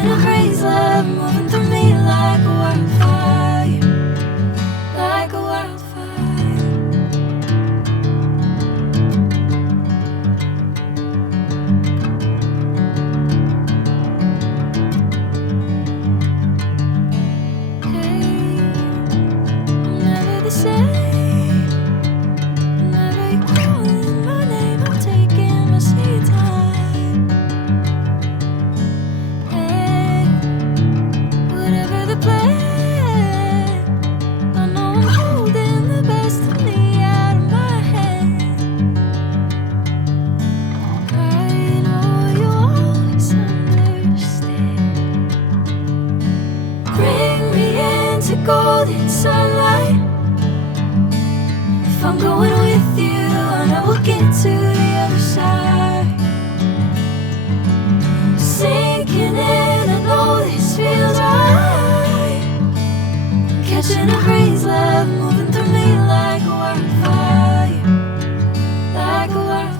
Catching a crazy love moving through me like a wildfire, like a wildfire. Hey, I'm never the same. Whenever you're calling my name, I'm taking my sweet time. Hey, whatever the plan, I know I'm holding the best of me out of my hand. I know you always understand. Bring me into golden sunlight. If I'm going with you, I know we'll get to the other side. Sinking in, I know this feels right. Catching a crazy love moving through me like a wildfire, like a wildfire.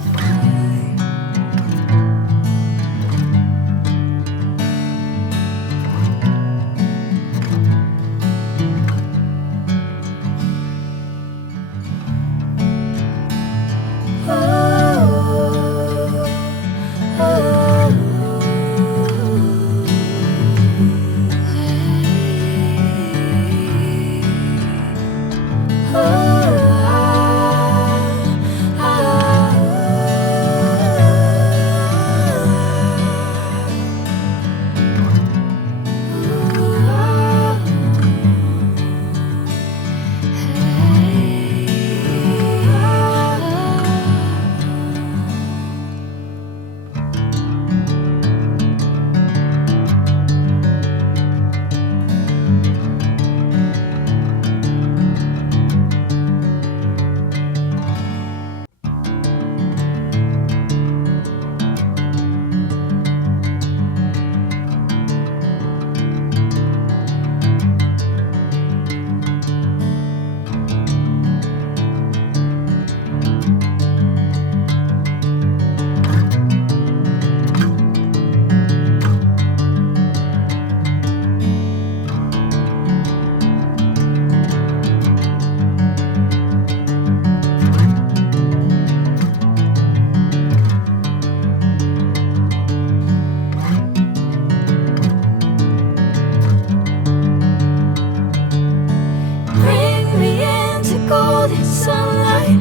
Bring me into golden sunlight.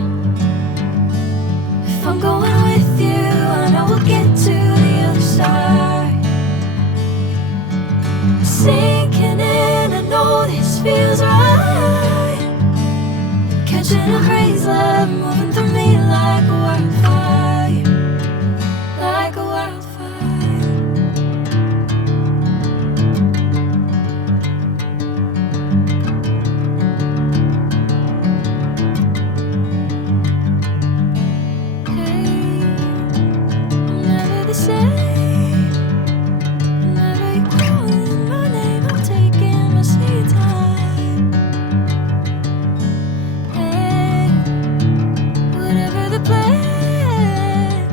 If I'm going with you, I know we'll get to the other side. Sinking in, I know this feels right. Catching a crazy love moving through me like a wildfire, like a wildfire. Hey, I'm never the same. Whenever you're calling my name, I'm taking my sweet time. Hey, whatever the plan,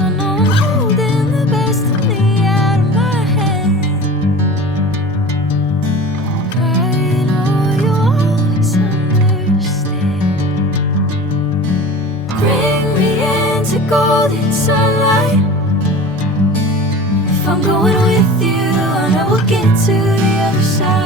I know I'm holding the best of me out of my hand. I know you always understand. Bring me into golden sunlight. If I'm going with you, I know we'll get to the other side.